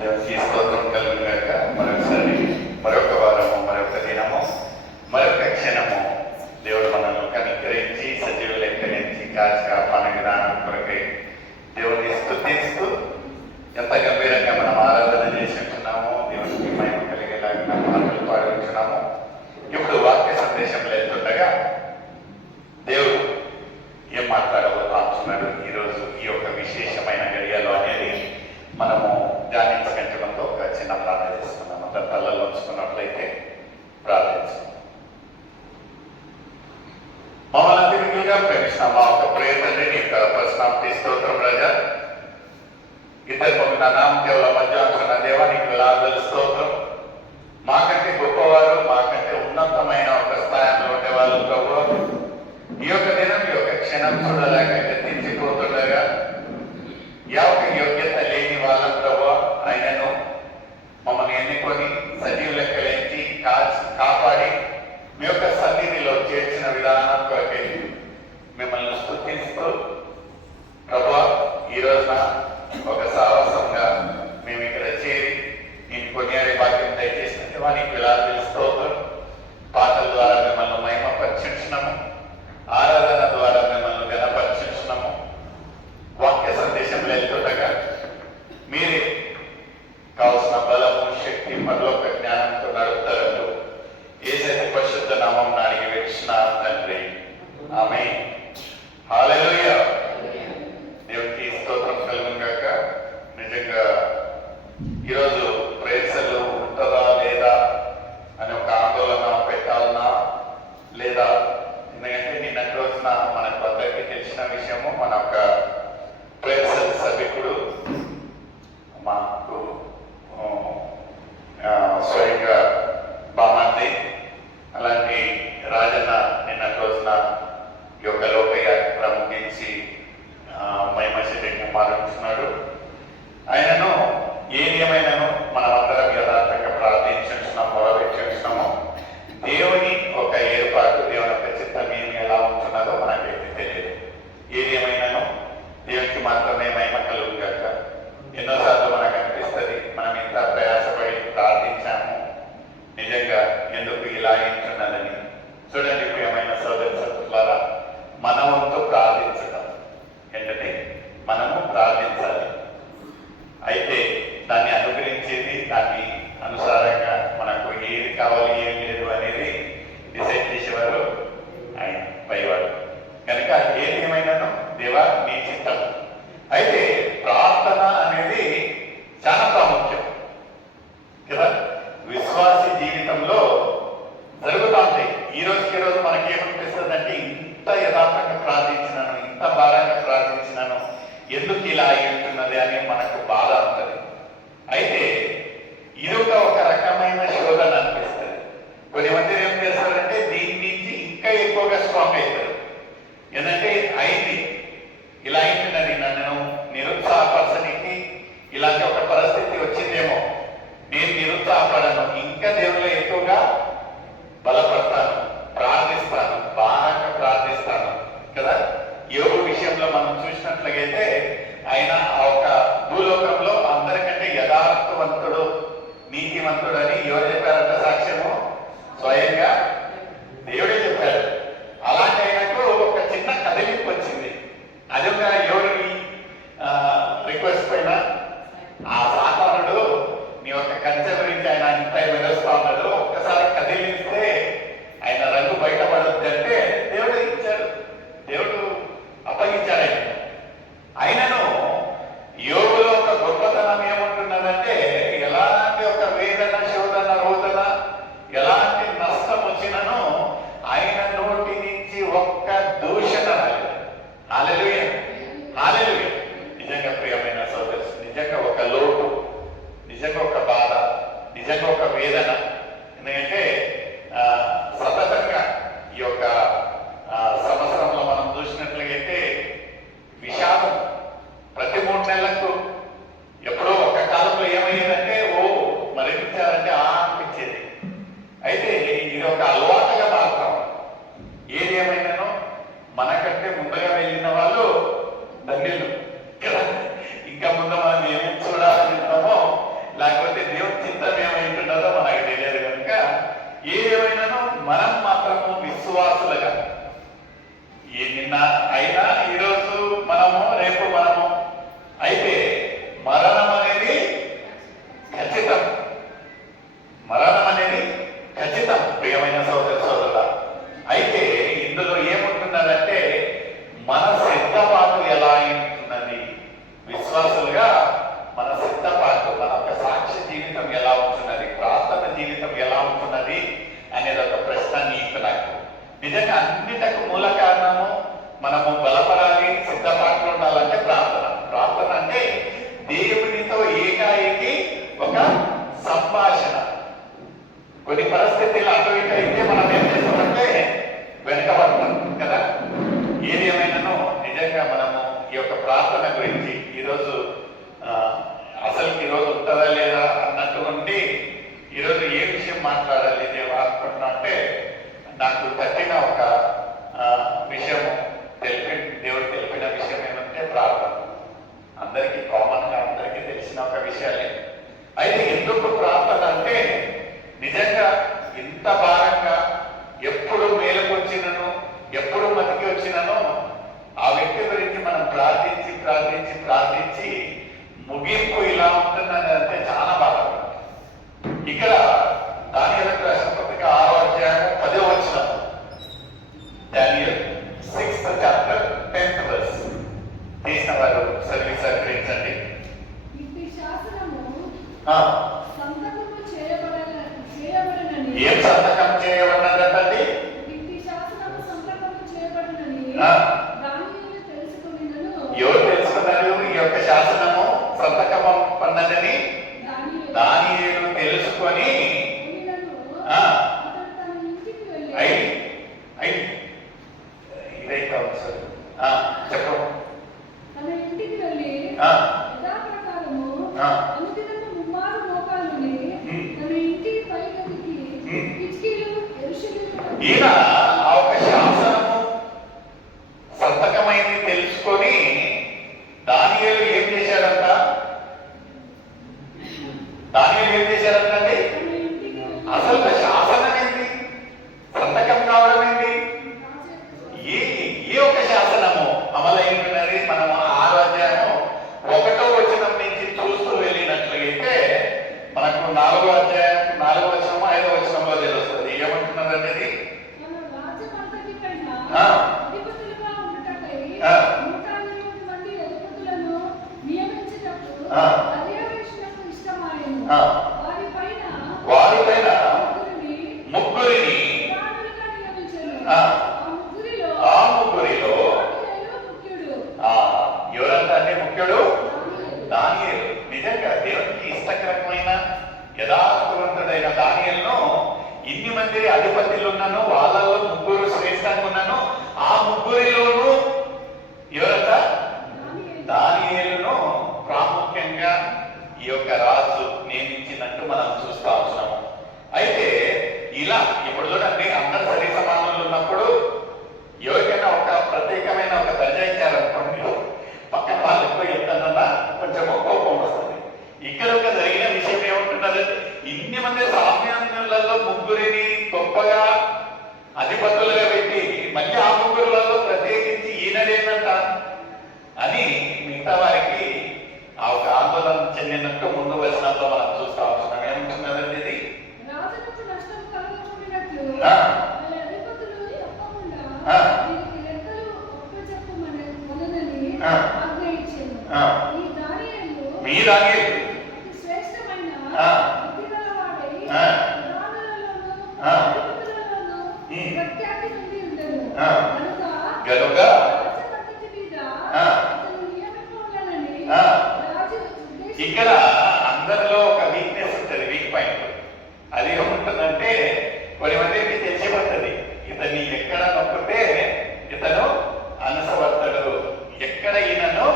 దేవునికి స్తోత్రం కలుగుగాక. మరొకసారి మరొక వారము, మరొక దినము, మరొక క్షణము దేవుడు మనల్ని కనికరించి సజీవ లెక్కరించి కాచి కాపాడిన విధానం కొరకై దేవుడిని స్తుతిస్తూ ఎంత గంభీరంగా మనం ఆరాధన చేసి ఉంటున్నామో, దేవునికి మహిమ కలిగేలాగా మాటలు పాడి ఉంటున్నాము. ఇప్పుడు వాక్య సందేశంలో వెళ్తుండగా దేవుడు ఏం మాట్లాడబోతున్నాడు ఈరోజు ఈ యొక్క విశేషమైన గడియలో అనేది మనము ధ్యానించకంటే ఒక చిన్న ప్రార్థన చేసుకున్నాం. అంత తలలో ఉంచుకున్నట్లయితే ప్రార్థించాం. మమ్మల్ని తిరిగిగా ప్రేమిస్తాం. మా ఒక ప్రేమని నీ యొక్క ప్రశ్నాప్తి స్తోత్రం రాజా. ఇద్దరు పొందిన నామ కేవలం మధ్య అంటున్న దేవా నీకు లాభాలు స్తోత్రం. మాకంటే గొప్పవారు, మాకంటే ఉన్నతమైన ఒక స్థానంలో ఉండేవాళ్ళు ప్రభు. ఈ యొక్క దినం, ఈ యొక్క క్షణం చూడలేక తెచ్చిపోతుండగా యొక్క యోగ్యత లేని వాళ్ళ ప్రభు ఆయనను మమ్మల్ని ఎన్నుకొని సజీవ లెక్కలేంచి కాపాడి మీ యొక్క సన్నిధిలో చేర్చిన విధానం కొరకే మిమ్మల్ని స్తుతిస్తూ ప్రభు ఈ రోజున ఒక సాహసంగా మేము ఇక్కడ చేరి నేను కొనియాడే భాగ్యం దయచేసినట్టు వానికి విలాసాలు స్తోత్రం. పాటల ద్వారా మిమ్మల్ని మహిమపరిచించున్నాము, ఆరాధన ద్వారా మిమ్మల్ని ఘనపరిచించున్నాము. వాక్య సందేశంలో వెళ్తుండగా మీరే కావలసిన బలము, శక్తి, పరలోక జ్ఞానంతో నడుపుతారు. యేసయ్య పరిశుద్ధ నామం అడిగి వేడుచున్నాను తండ్రి, ఆమేన్. హల్లెలూయా. దేవునికి స్తోత్రం కలుగుగాక. నిజంగా ఈరోజు ప్రేయర్లు ఉంటుందా లేదా అని ఒక ఆందోళన పెట్టాలన్నా లేదా, ఎందుకంటే నిన్నటి రోజున మనకు అందరికీ తెలిసిన విషయము, మన యొక్క ప్రేయర్ సభికుడు మాకు స్వయంగా బామాంది అలాంటి రాజన్న నిన్నటి రోజున ఈ యొక్క లోకయ్య ప్రముఖించి మహిమశక్తిని మారుస్తున్నాడు. ఆయనను ఏమైనాను మనమందరం యథార్థంగా ప్రార్థించున్నాము, మొదలుపెట్టున్నాము. దేవుని ఒక ఏర్పాటు, దేవుని యొక్క చిత్తం ఏమి ఎలా ఉంటున్నదో మనకైతే తెలియదు. ఏమైనాను దేవునికి మాత్రమే మహిమ కలుగుగాక. ఎన్నోసార్లు మనకు అనిపిస్తుంది మనం ఇంత ప్రయాసపడి ప్రార్థించాము, నిజంగా ఎందుకు ఇలా ఉంటున్నదని. చూడండి ప్రియమైన సోదరి సోదరులారా, మన వంతు ప్రార్థించడం ఏంటంటే మనము ప్రార్థించాలి. అయితే దాన్ని అనుగ్రహించేది, దాన్ని అనుసారంగా మనకు ఏది కావాలి ఏది లేదు అనేది డిసైడ్ చేసేవారు ఆయన పైవాడు. కనుక ఏమైనాను దేవా నీ చిత్తం. అయితే ప్రార్థన అనేది చాలా ప్రాముఖ్యం కదా విశ్వాసి జీవితంలో జరుగుతూ ఉంటాయి. ఈ రోజు మనకి ఏమనిపిస్తుంది అంటే, ఇంత యథార్థంగా ప్రార్థించినాను, ఇంత భారంగా ప్రార్థించినాను, ఎందుకు ఇలా అయి ఉంటున్నది అని మనకు బాధ ఉంటుంది. అయితే ఇది ఒక రకమైన శోధన అనిపిస్తుంది. కొన్ని మంది ఏం చేస్తారంటే దీని నుంచి ఇంకా ఎక్కువగా స్ట్రాంగ్ అవుతారు. ఏంటంటే అయింది, ఇలా అయింటున్నది, నన్ను నిరుత్సాహపరచడానికి ఇలాంటి ఒక పరిస్థితి వచ్చిందేమో, నేను నిరుత్సాహపడను, ఇంకా దేవుళ్ళు ఎక్కువగా బలపడతాను, ప్రార్థిస్తాను, బాగా ప్రార్థిస్తాను కదా. యోగు విషయంలో మనం చూసినట్లయితే ఆయన ఒక భూలోకంలో అందరికంటే యథార్థవంతుడు, నీతివంతుడు అని ఎవరు చెప్పారంట సాక్ష్యము? స్వయంగా దేవుడే చెప్పాడు. అలాంటి ఆయనకు ఒక చిన్న కదిలింపు వచ్చింది. అది ఒక ఎవరిని రిక్వెస్ట్ పైన ఆ సాతానుడు నీ యొక్క కంచె గురించి ఆయన ఇంత మెరుస్తా ఉన్నాడు, ఒక్కసారి కదిలిస్తే ఆయన రంగు బయటపడద్దు అంటే దేవుడు ఇచ్చాడు, దేవుడు అప్పగించాడు ఆయన. ఆయనను యోగులో ఒక గొప్పతనం ఏముంటున్నదంటే, ఎలాంటి ఒక వేదన, శోధన, రోదన, ఎలాంటి నష్టం వచ్చినను ఆయన నోటి నుంచి ఒక్క దూషణ రాలేదు. హల్లెలూయా, హల్లెలూయా. నిజంగా ప్రియమైన సోదరు, నిజంగా ఒక లోటు, నిజంగా ఒక బాధ, నిజంగా ఒక వేదన. ఎందుకంటే సతతంగా ఈ యొక్క సంవత్సరంలో మనం చూసినట్లయితే విషాదం ప్రతి 3 నెలలకు ఎప్పుడో ఒక కాలంలో ఏమయ్యేదంటే మరణించారంటే అనిపించేది. అయితే ఇది ఒక అలవాటుగా మాత్రం. ఏది ఏమైనానో మనకంటే ముందుగా వెళ్ళిన వాళ్ళు ధన్యులు కదా. ఇంకా ముందు మనం ఏమేమి చూడాలనుకుంటామో నిజంగా అన్నిటకు మూల కారణము మనము బలపడాలి, సిద్ధపాట్లు ఉండాలంటే ప్రార్థన. ప్రార్థన అంటే దేవునితో ఏకాఏకి ఒక సంభాషణ. కొన్ని పరిస్థితులు అటు ఇటు అయితే మనం ఏం చేస్తామంటే వెనకబడతాం కదా. ఏది ఏమైనానో నిజంగా మనము ఈ యొక్క ప్రార్థన గురించి ఈరోజు అసలు ఈరోజు ఉంటుందా లేదా అన్నట్టు ఉండి ఈరోజు ఏ విషయం మాట్లాడాలి దేవా అనుకుంటున్నా అంటే నాకు తట్టిన ఒక విషయము దేవుడు తెలిపిన విషయం ఏమంటే ప్రార్థన. అందరికీ కామన్ గా అందరికీ తెలిసిన ఒక విషయాలే. అయితే ఎందుకు ప్రార్థన అంటే నిజంగా ఇంత భారంగా ఎప్పుడు మేలుకొచ్చినను ఎప్పుడు మతికి వచ్చినను ఆ వ్యక్తి గురించి మనం ప్రార్థించి ప్రార్థించి ప్రార్థించి ముగింపు ఇలా ఉంటుందని అంటే చాలా బాధ. ఇక్కడ దానియేలు రాసిన పత్రిక 6వ అధ్యాయం 10వ వచనం, దానియేలు 6th chapter 10th verse. తీసిన వారు సర్వీస్ సహకరించండి. ఏం సంతకం చేయబడినదండి? ఎవరు తెలుసుకున్నారు? ఈ యొక్క శాసనము సంతకం పన్నదని దానియేలు తెలుసుకొని ఇదైతే సార్ చెప్పు. ఈయన ఆ ఒక శాసనము సంతకమైంది తెలుసుకొని దానియేలు ఏం చేశాడంట? దానియేలు ఏం చేశాడంటే అసలు శాసనం ఏంటి, సంతకం కావడం ఏంటి, ఈ ఒక శాసనము అమలైనది మనం 6వ అధ్యాయం 1వ వచనం నుంచి చూస్తూ వెళ్ళినట్లయితే మనకు 4వ అధ్యాయం 4వ వచనం 5వ వచనంలో తెలుస్తుంది. ఏమంటున్నది? వారిపైన ముగ్గురిని, ఆ ముగ్గురిలో ఎవరంతా అంటే ముఖ్యుడు దానియేలు. నిజంగా దేవునికి ఇష్టకరమైన యథార్థవంతుడైన దానియేలును ఇన్ని మంది అధిపతులు ఉన్నాను, వాళ్ళలో ముగ్గురు శ్రేష్టంగా ఉన్నాను. ఆ ముగ్గురిలోనూ ఎవరంట? దానియేలును ప్రాముఖ్యంగా ఈ యొక్క రాజు నియమించినట్టు మనం చూస్తా ఉన్నాము. అయితే ఇలా ఇప్పుడు చూడండి, అందరు సరి సమానులు ఉన్నప్పుడు ఎవరికైనా ఒక ప్రత్యేకమైన ఒక దర్జా ఇచ్చారనుకోండి, పక్కన వాళ్ళు ఎక్కువ చెప్తానన్నా కొంచెం కోపం వస్తుంది. ఇక్కడ ఒక జరిగిన విషయం ఏమంటున్నది? ఇన్ని మంది సామాన్యులలో ముగ్గురిని గొప్పగా అధిపతులుగా పెట్టి మళ్ళీ ఆ ముగ్గురులలో ప్రత్యేకించి ఈయనదేనంట అని మిగతా వారికి ఆ ఒక ఆందోళన చెందినట్టు ముందు వచనంలో మనం చూస్తా ఉన్నాం. ఏమంటున్నదండి ఇది? మీ దానియేలు గనుక ఇక్కడ అందరిలో ఒక వీక్నెస్ ఉంటుంది, వీక్ పాయింట్. అది ఏముంటుందంటే కొన్ని మందికి తెలిసిపోతుంది, ఇతన్ని ఎక్కడ నొక్కితే ఇతను అనసవర్తడు, ఎక్కడ ఈయనను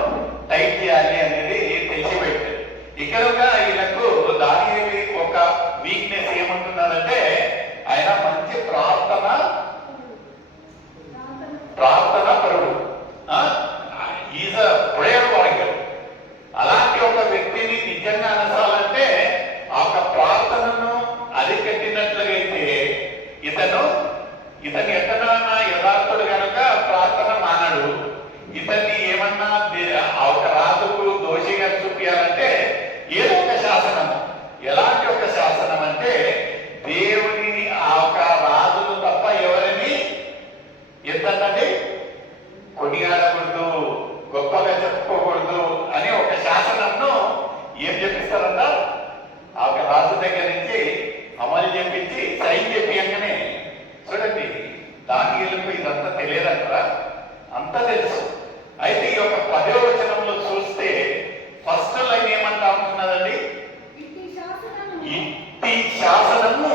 టైట్ చేయాలి అనేది తెలిసిపోయింది. ఇక్కడ ఈయనకు దానియేలు ఒక వీక్నెస్ ఏముంటున్నదంటే ఆయన మంచి ప్రార్థన పరుడు, ఈజ్ అ ప్రేయర్ వారియర్. అలాంటి ఒక వ్యక్తిని నిజంగా అనసాలంటే ఆ ఒక ప్రార్థనను అరికట్టినట్లయితే ఇతని ఎక్కడన్నా యథార్థుడు కనుక ప్రార్థన మానడు. ఇతన్ని ఏమన్నా ఆ ఒక రాజుకు దోషిగా చూపించాలంటే ఏదో ఒక శాసనము. ఎలాంటి ఒక శాసనం అంటే దేవుని ఆ ఒక రాజులు తప్ప ఎవరిని ఎంతటి కొనియాడకూడదు, గొప్పగా చెప్పుకోకూడదు అని ఒక శాసనంను ఏం చెప్పిస్తారంట? ఆ ఒక రాజు దగ్గర నుంచి అమలు చేపించి సైన్ చెప్పియంగానే చూడండి దానియేలు అంతా తెలుసు. అయితే ఈ యొక్క 10వ వచనంలో చూస్తే ఫస్ట్ లైన్ ఏమంటా ఉంటున్నదండి? ఇట్టి శాసనము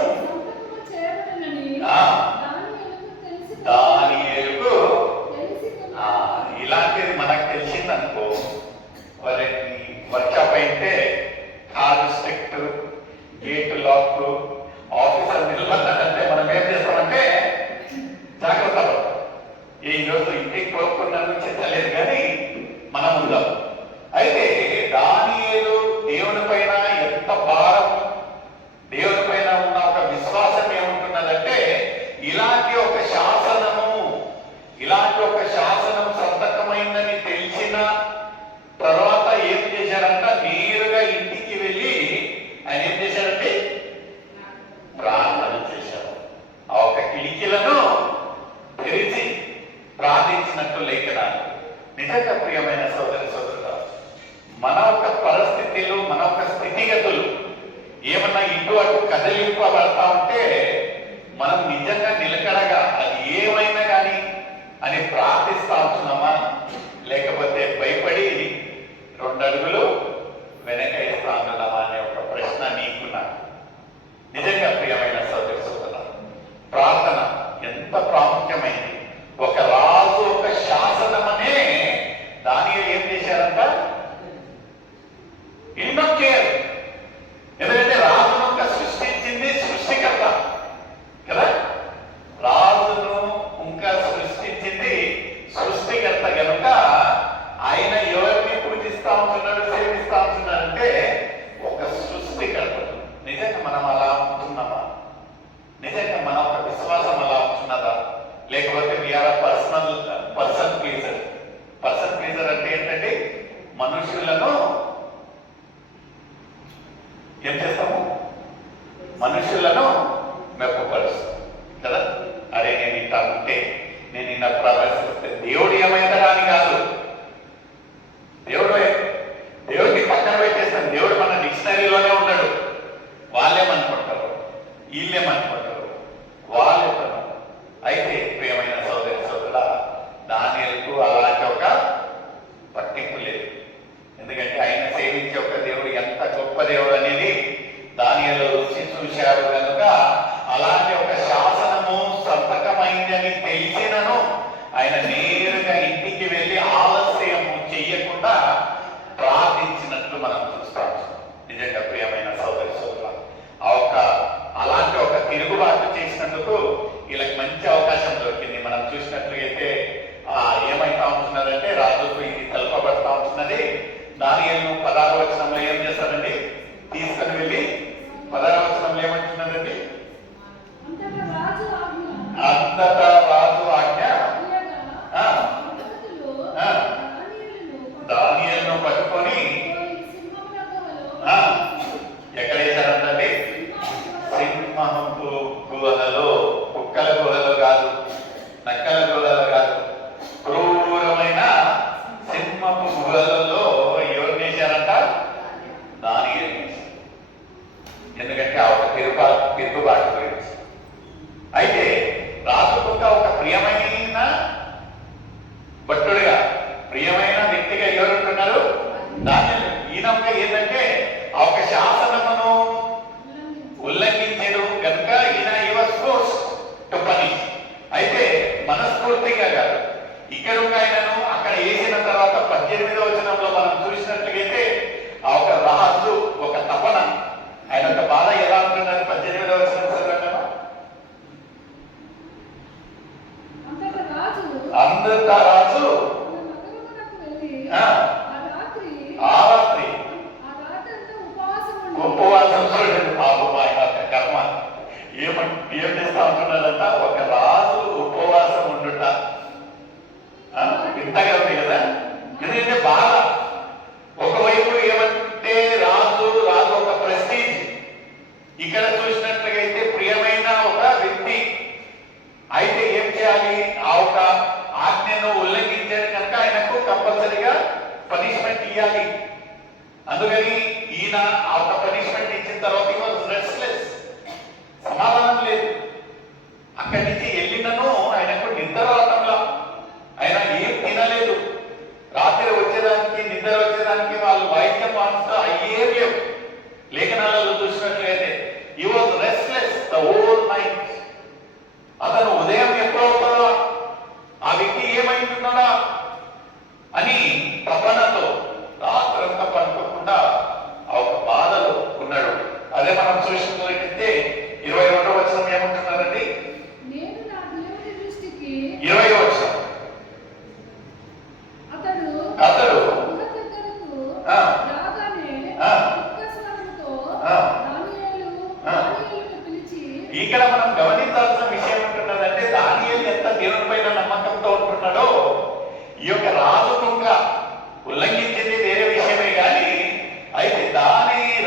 దానియేలుకు. ఇలాంటిది మనకు తెలిసిందనుకో, వర్క్షాప్ అయితే కారు స్ట్రిక్ట్, గేట్ లాక్, ఆఫీసర్ నిలబడ్డాడంటే మనం ఏం చేస్తామంటే జాగ్రత్త పడతాం. ఈ రోజు ఇంటికి పోకుండా నుంచి తెలియదు కానీ మనం ఉందాం. అయితే దానియేలు దేవుని పైన ఎంత భారం, దేవుని పైన ఉన్న ఒక విశ్వాసం ఏముంటున్నదంటే, ఇలాంటి ఒక శాసనము సంతకమైందని తెలిసిన తర్వాత ఏం చేశారంట? నేరుగా ఇంటికి వెళ్ళి ఆయన ఏం చేశారంటే ప్రార్థన చేశారు. ఆ ఒక కిటికీలను తెరిచి ప్రార్థించినట్టు లేఖనాలు. నిజంగా ప్రియమైన సోదరి సోదరులు, మన ఒక పరిస్థితులు, మన ఒక స్థితిగతులు ఏమన్నా ఇటు అటు కదిలింపబడతా ఉంటే మనం నిజంగా నిలకడగా అది ఏమైనా కానీ అని ప్రార్థిస్తా ఉంటున్నామా, లేకపోతే భయపడి 2 అడుగులు వెనక వేస్తా ఉంటున్నామా అనే ఒక ప్రశ్న నీకు నాకు. నిజంగా ప్రియమైన సోదరి సోదరులు, ప్రార్థన ఎంత ప్రాముఖ్యమైంది. ఒక రాజు ఒక శాసనమనే దానియేలు ఏం చేశారంట? ఇన్నొక్కేయాలి. ఎందుకంటే రాజును ఒక సృష్టించింది సృష్టికర్త కదా. రాజును ఇంకా సృష్టించింది సృష్టికర్త కనుక ఆయన ఎవరిని పూజిస్తా ఉంటున్నాడు, సేవిస్తా ఉంటున్నాడంటే ఒక సృష్టికర్త. నిజంగా మనం అలా ఉంటున్నామా? నిజంగా మన ఒక విశ్వాసం అలా ఉంటున్నదా? లేకపోతే we are person pleaser. Person pleaser అంటే ఏంటంటే మనుషులను ఏం చేస్తాము? మనుషులను మెప్పపరుస్తాం కదా. అరే నేను ఇట్లా ఉంటే, నేను ఇలా ప్రవేశిస్తే దేవుడు ఏమైందా అని కాదు. దేవుడిని పక్కన పెట్టేస్తాను. దేవుడు మన డిక్షనరీలోనే ఉన్నాడు. వాళ్ళేమనుకుంటారు, వీళ్ళేమనుకుంటారు, వాళ్ళెవరు. అయితే ప్రియమైన సోదరి సోదరుల, దానియేలుకు అలాంటి ఒక పట్టింపు లేదు. ఎందుకంటే ఆయన సేవించే ఒక దేవుడు ఎంత గొప్ప దేవుడు అనేది దానియేలు రుచి చూశాడు కనుక అలాంటి ఒక శాసనము సంతకమైందని తెలిసినను ఆయన నేరుగా ఇంటికి వెళ్ళి ఆలస్యము చెయ్యకుండా ప్రార్థించినట్లు మనం చూస్తాం. నిజంగా ప్రియమైన సోదరి సోదరుల, అలాంటి ఒక తిరుగుబాటు చేసినందుకు వీళ్ళకి మంచి అవకాశం దొరికింది. మనం చూసినట్లయితే ఏమైతా ఉంటున్నదంటే, రాజుకు ఇది తెలపబడతా ఉంటున్నది. దానియేలు 16వ వచనంలో ఏం చేస్తారండి? తీసుకుని వెళ్ళి 16వ వచనంలో ఏమంటున్నారండి? అంతటా రాజు ఆజ్ఞ దానియేలును పట్టుకొని ఎక్కడ వేశారంటే సింహపు గుహలో, కుక్కల గుహలో కాదు, నక్కల గుహలో కాదు, క్రూరమైన సింహపు గుహలలో ఎవరు వేశారంట? దానియేలు. ఎందుకంటే ఆ ఒక తిరుగుబాటు గురించి. అయితే రాజుకు ఒక ప్రియమైన భక్తుడిగా, ప్రియమైన వ్యక్తిగా ఎవరుంటున్నారు? దానియేలు. ఈయన ఏంటంటే ఆ ఒక శాసనమును ఉల్లంఘించడు కనుక ఈయన టు పనిష్. అయితే మనస్ఫూర్తిగా కాదు. ఇక్కడ ఆయనను అక్కడ వేసిన తర్వాత 18వ వచనంలో మనం చూసినట్లయితే ఆ ఒక రహస్సు, ఒక తపన, ఆయన ఒక బాధ ఎలా ఉంటున్నారు? 18వ వచనం చదవండి. అంతటా రాజు ఆ రాత్రి ఉపవాసం. చూడండి పాపం ఆయన కర్మ ఏం చేస్తా ఉంటున్నాడంట? ఒక రాజు ఉపవాసం ఉండుట ఇంతగా ఉంది కదా. ఎందుకంటే బాధ. ఒకవైపు ఏమంటే రాజు ఒక ప్రెస్టీజ్. ఇక్కడ చూసినట్లయితే ప్రియమైన ఒక వ్యక్తి. అయితే ఏం చేయాలి? ఆ ఒక ఆజ్ఞను ఉల్లంఘించాడు కనుక ఆయనకు కంపల్సరిగా పనిష్మెంట్ ఇవ్వాలి. అందుకని ఈయన ఆ ఒక పనిష్మెంట్ ఇచ్చిన తర్వాత రెస్ట్లెస్, సమాధానం లేదు. అక్కడి నుంచి వెళ్ళినను ఆయనకు నిద్ర రావడంలో, ఆయన ఏం ఏం లేవు. లేఖనాలలో చూసినట్లయితే he was restless the whole night. అతను ఉదయం ఎప్పుడు అవుతాడా, ఆ వ్యక్తి ఏమైంటున్నాడా అని తపనతో రాత్రంతా పనుకోకుండా ఆ ఒక బాధలో ఉన్నాడు. అదే మనం చూసినట్లయితే 22వ వచనం ఏమంటున్నారండి? 20వ వచనం, అతడు ఇక్కడ మనం గమనించాల్సిన విషయం ఉంటున్నదంటే దానియేలు ఎంత దేవుని పైన నమ్మకంతో ఉంటున్నాడో, ఈ యొక్క రాజు కుంక ఉల్లంఘించింది వేరే విషయమే కానీ, అయితే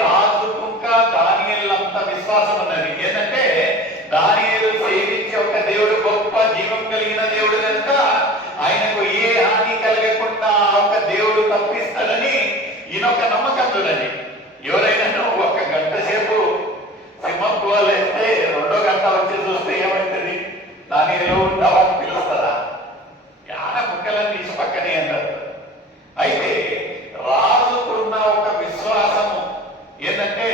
రాజు కుంక దానియేలు అంత విశ్వాసం ఉన్నది. ఏంటంటే దానియేలు సేవించే ఒక దేవుడు గొప్ప జీవం కలిగిన దేవుడు కనుక ఆయనకు ఏ హాని కలగకుండా ఒక దేవుడు తప్పిస్తాడని ఈయనొక నమ్మకం. చూడండి, ఎవరైనా ఒక గంట సేపు సింహం వేస్తే 2వ గంట వచ్చి చూస్తే ఏమైతుంది? దానిలో ఉండవని పిలుస్తారా? యాన ముక్కలను తీసి పక్కనే అన్నారు. అయితే రాజుకున్న ఒక విశ్వాసము ఏంటంటే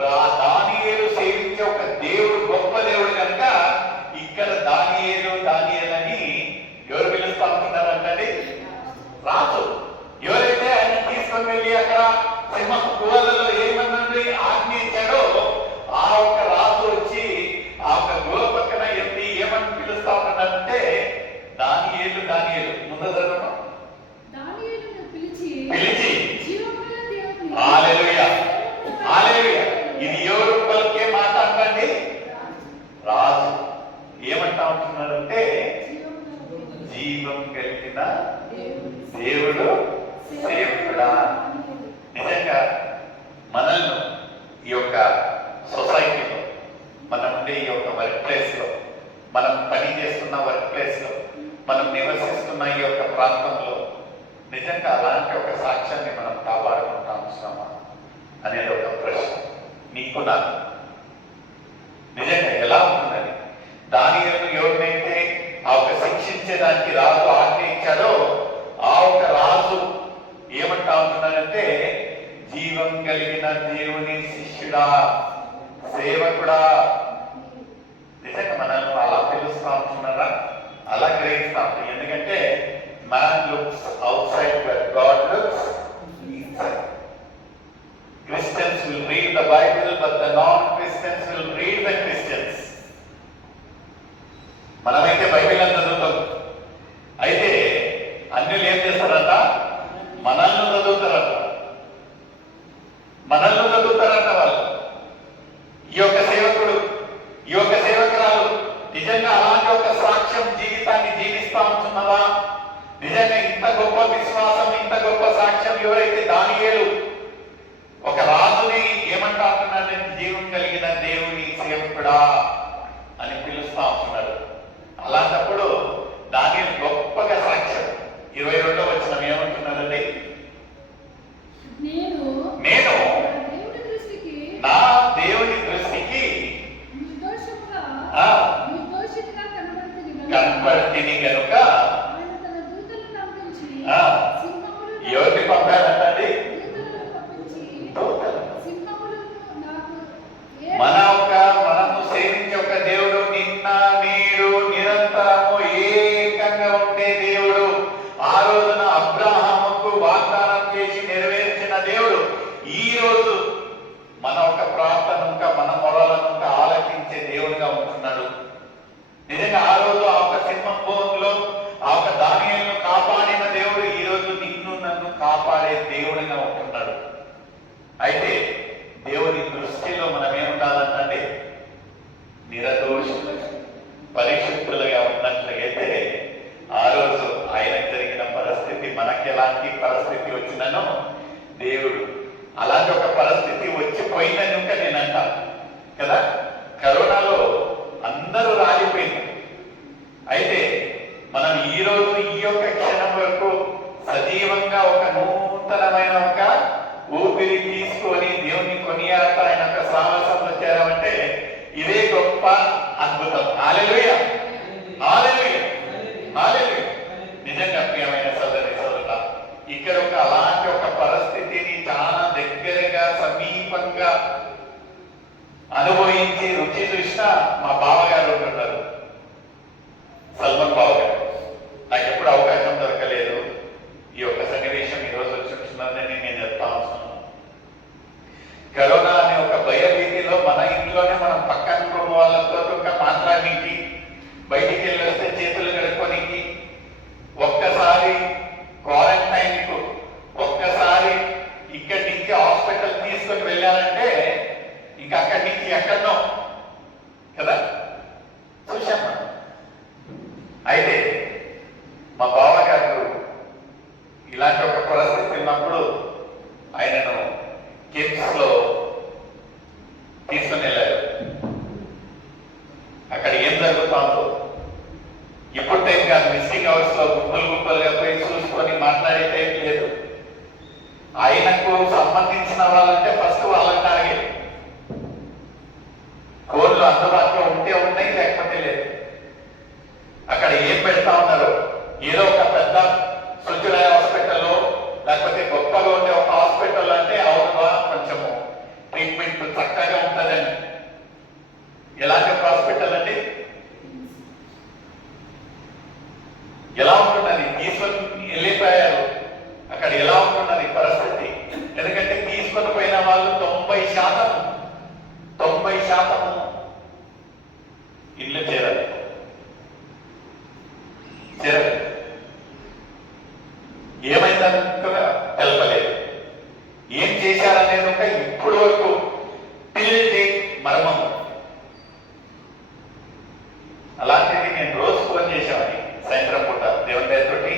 దానియేలు సేవించే ఒక దేవుడు గొప్ప దేవుడు కనుక ఇక్కడ దానియేలని ఎవరు పిలుస్తా ఉంటున్నారంటే రాజు. ఎవరైతే ఆయన తీసుకొని వెళ్ళి అక్కడ సింహపు గుహలలో ఏమన్నది ఆజ్ఞ ఇచ్చాడో ఆ ఒక రాజు వచ్చి ఆ ఒక గుహ పక్కన ఎత్తి ఏమని పిలుస్తా ఉన్నాడంటే దానియేలు ముందు చదవడం పిలిచి హల్లెలూయా హల్లెలూయా. ఇది ఎవరు పలికే మాట అంటండి? రాజు ఏమంటా ఉంటున్నాడంటే జీవం కలిగిన దేవుడు సేవకుడా. నిజంగా మనల్ని ఈ యొక్క సొసైటీలో, మనం ఉండే ఈ యొక్క వర్క్ ప్లేస్ లో, మనం పని చేస్తున్న వర్క్ ప్లేస్ లో, మనం నివసిస్తున్న ఈ యొక్క ప్రాంతంలో నిజంగా అలాంటి ఒక సాక్ష్యాన్ని మనం కాపాడుకుంటాం అనేది ఒక ప్రశ్న నీకు నాకు. నిజంగా ఎలా ఉంటుందని దానియేలు ఎవరినైతే ఆ ఒక శిక్షించేదానికి రాజు ఆజ్ఞ ఇచ్చాడో ఆ ఒక రాజు ఏమంటా ఉంటున్నాడంటే జీవం కలిగిన దేవుని శిష్యుడా, సేవకుడా. నిజంగా మనల్ని అలా పిలుస్తా ఉంటున్నారా? అలా గ్రహిస్తా ఉంటాం. ఎందుకంటే man looks out side but God looks inside. Christians will read the Bible, but the non-Christians will read the Christians. మనమైతే బైబిల్ అని చదువుతాం, అయితే అన్యులు ఏం చేస్తారట? మనల్ని చదువుతారట వాళ్ళు. ఈ యొక్క సేవకుడు, ఈ యొక్క సేవకురాలు నిజంగా అలాంటి ఒక సాక్ష్యం జీవితాన్ని జీవిస్తా ఉంటున్నదా? నిజంగా ఇంత గొప్ప విశ్వాసం, ఇంత గొప్ప సాక్ష్యం ఎవరైతే దానియేలు ఒక రాజుని ఏమంటా ఉంటున్నాడంటే జీవం కలిగిన దేవుని సేవకుడా అని పిలుస్తా ఉంటున్నాడు. అలాంటప్పుడు దానియేలు గొప్పగా సాక్ష్యం 22వ వచనం ఏమంటున్నాడండి? నేను నా దేవుని దృష్టికి కనబడితిని గనుక ఎవరిని పంపాడండి? మనము సేవించే ఒక దేవుడు నిన్న నేడు నిరంతరము ఏకంగా ఉండే దేవుడు. ఆ రోజున అబ్రహాముకు వాగ్దానం చేసి నెరవేర్చిన దేవుడు ఈ రోజు మన ఒక ప్రార్థన, మన మొరలను ఆలకించే దేవుడిగా ఉంటున్నాడు. నిజంగా ఆ రోజు ఆ ఒక సింహం భూమిలో ఆ ఒక దానియేలును కాపాడిన దేవుడు ఈ రోజు నిన్ను నన్ను కాపాడే దేవుడిగా ఉంటున్నాడు. అయితే దేవుని దృష్టిలో మనం ఏముండాలంటే నిర్దోషులు, పరిశుద్ధులుగా ఉన్నట్లయితే ఆ రోజు ఆయనకు జరిగిన పరిస్థితి మనకి ఎలాంటి పరిస్థితి వచ్చిననో దేవుడు అలాంటి ఒక పరిస్థితి వచ్చిపోయిందని ఇంకా నేను అంటాను కదా. కరోనాలో అందరూ రాలిపోయింది. అయితే మనం ఈ రోజు ఈ యొక్క క్షణం వరకు సజీవంగా ఒక నూతనమైన ఒక ఊపిరి తీసుకొని దేవుని కొనియాడతా ఆయన యొక్క సాహసంలో చేరామంటే ఇదే గొప్ప అద్భుతం. హల్లెలూయా హల్లెలూయా హల్లెలూయా. నిజంగా ప్రియమైన సోదరి సోదరుడా, ఇక్కడ ఒక అలాంటి ఒక పరిస్థితిని చాలా దగ్గరగా అనుభవించి రుచి చూసిన మా బావగారు ఉంటున్నారు, సల్మాన్ బావగారు. నాకు ఎప్పుడు అవకాశం దొరకలేదు. ఈ యొక్క సన్నివేశం ఈరోజు వచ్చి ఉంటున్నదని నేను చెప్తా ఉన్నాను. కరోనా అనే ఒక భయభీతిలో మన ఇంట్లోనే మనం పక్కన కుటుంబ వాళ్ళతో ఒక మాట్లాడడానికి, బయటికి వెళ్ళి వస్తే చేతులు కడుక్కోనికి, ఒక్కసారి క్వారంటైన్కు, ఒక్కసారి ఇక్కడి నుంచి హాస్పిటల్ తీసుకొని వెళ్ళాలంటే ఇంకా అక్కడి నుంచి ఎక్కడో కదా చూశాం. అయితే మా బావగారు ఇలాంటి ఒక పరిస్థితి ఉన్నప్పుడు ఆయనను కిమ్స్ లో తీసుకుని వెళ్ళారు. అక్కడ ఏం జరుగుతుందో ఇప్పుడు టైం కాదు, విజిటింగ్ అవర్స్ లో గుంపులుగా పోయి చూసుకొని మాట్లాడే టైం లేదు. ఆయనకు సంబంధించిన వాళ్ళంటే ఫస్ట్ వాళ్ళని టార్గెట్. కోర్లు అందుబాటులో ఉంటే ఉన్నాయి, లేకపోతే లేదు. అక్కడ ఏం పెడతా ఉన్నారు, ఏదో ఒక పెద్ద సుచిరాయ హాస్పిటల్లో లేకపోతే గొప్పగా ఉండే ఒక హాస్పిటల్ అంటే అవునుగా కొంచెము ట్రీట్మెంట్ చక్కగా ఉంటుందని. ఎలాంటి ఒక హాస్పిటల్ అండి, ఎలా ఉంటున్నది? తీసుకొని వెళ్ళిపోయారు. అక్కడ ఎలా ఉంటున్నది పరిస్థితి? ఎందుకంటే తీసుకొని పోయిన వాళ్ళు 90% ఇల్లు చేరాలి. ఏమైందని తెలపలేదు. ఏం చేశారనేది ఒక ఇప్పుడు వరకు మర్మం. అలాంటిది నేను రోజు ఫోన్ చేసేవాడిని సాయంత్రం పూట. దేవుని పేరుతోటి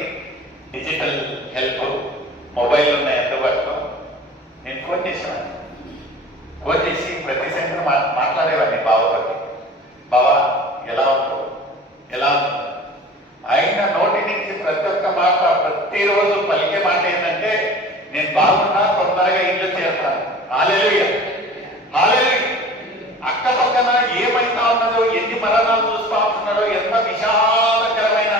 డిజిటల్ హెల్ప్ మొబైల్ ఉన్నాయి అందుబాటులో. నేను ఫోన్ చేసేవాడిని. ఫోన్ చేసి ప్రతి సాయంత్రం మాట్లాడేవాడిని బావతోటి. బావా ఎలా ఉంటుందో, ఎలా ఉంటుంది? ఆయన నోటి నుంచి ప్రతి ఒక్క మాట, ప్రతిరోజు పలికే మాట ఏంటంటే, నేను బాగున్నా, తొందరగా ఇల్లు చేస్తాను. హల్లెలూయా, హల్లెలూయా. అక్క పక్కన ఏమైనా ఉన్నదో, ఎన్ని మరణాలు చూస్తా ఉంటున్నాడో, ఎంత విషాదకరమైన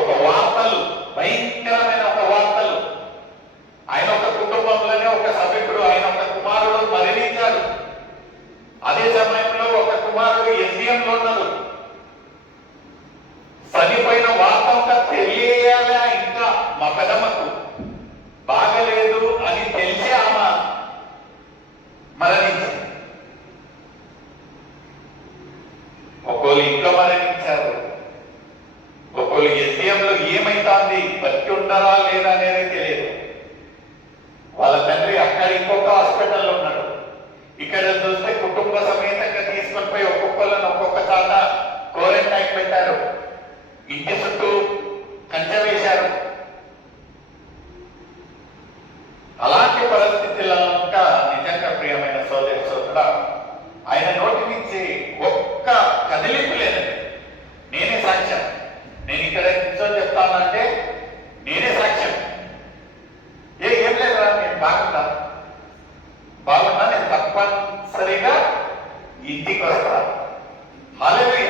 ఒక వార్తలు, భయంకరమైన ఒక వార్తలు. ఆయన ఒక కుటుంబంలోనే ఒక సభ్యుడు, ఆయన ఒక కుమారుడు మరణించాడు. అదే సమయంలో ఒక కుమారుడు ఎస్డిఎంలో ఉన్నాడు. చనిపోయిన వార్త ఇంకా తెలియాలా, ఇంకా మా పెదమ్మకు బాగలేదు అని తెలిసి ఆమె మరణించింది. ఒకళ్ళు ఇంట్లో మరణించారు, ఒకళ్ళు ఎస్డిఎంలో ఏమైతుంది, బతికి ఉంటారా లేదా అనేది తెలియదు. వాళ్ళ తండ్రి అక్కడ ఇంకొక హాస్పిటల్లో ఉన్నాడు. ఇక్కడ చూస్తే కుటుంబ సమేతంగా తీసుకొని పోయి ఒక్కొక్కళ్ళని ఒక్కొక్క చాట క్వారంటైన్ పెట్టారు. ఇంటి చుట్టూ కంచె వేశారు. అలాంటి పరిస్థితుల్లో ఇంకా నిజంగా ప్రియమైన సోదరి సోదరుడా, ఆయన నోటి నుంచి ఒక్క కదిలింపు లేదండి. నేనే సాక్ష్యం. నేను ఇక్కడ నిల్చొని చెప్తానంటే నేనే సాక్ష్యం. ఏం లేదురా, నేను బాగున్నా, నేను తప్పనిసరిగా ఇంటికి వస్తా. హల్లెలూయా.